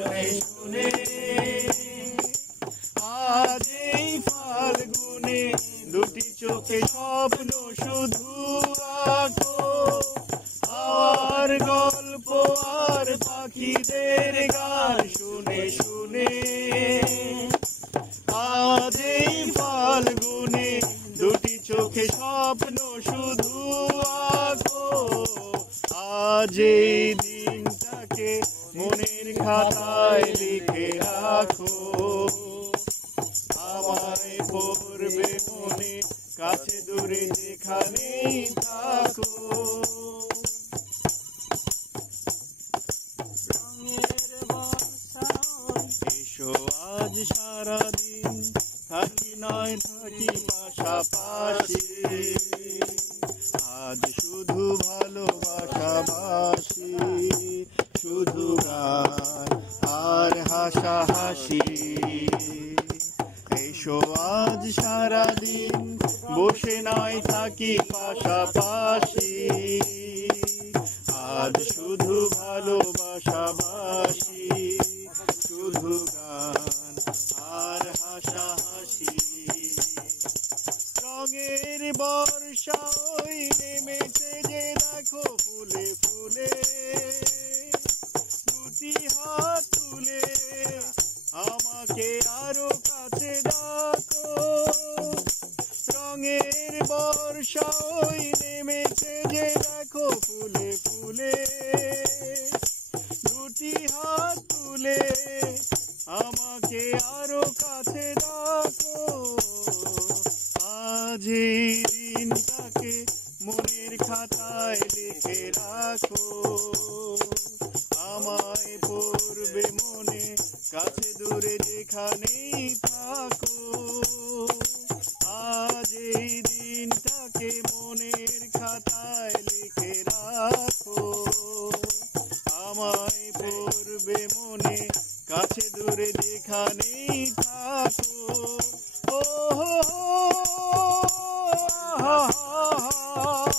শুনে শুনে আজ এই ফাল্গুনে দুটি চোখে স্বপ্ন শুধু আঁকো আর গল্প আর পাখিদের গান শুনে শুনে আজ এই ফাল্গুনে দুটি চোখে স্বপ্ন শুধু আঁকো আজ এই দিনটাকে মনের খাতায় লিখে রাখো আমায় পড়বে মনে কাছে দূরে যেখানেই থাকো এসো আজ সারাদিন থাকি নয় থাকি পাশাপাশি আজ শুধু ভালোবাসাবাসি শুধু গান আর হাসাহাসি এসো আজ সারাদিন বসে নয় থাকি পাশাপাশি আজ শুধু ভালোবাসাবাসি শুধু গান আর হাসাহাসি রঙের বর্ষা ওই নেমেছে যে দেখো ফুলে ফুলে দুটি হাত তুলে আমাকে আরো কাছে ডাকো রঙের বর্ষা ওই নেমেছে যে দেখো ফুলে ফুলে দুটি হাত তুলে আমাকে আরো কাছে ডাকো আজ এই দিনটাকে মনের খাতায় লিখে রাখো আমায় পড়বে মনে কাছে দূরে যেখানেই থাকো আজ এই দিনটাকে মনের খাতায় লিখে রাখো আমায় পড়বে মনে কাছে দূরে যেখানেই থাকো ও হো হো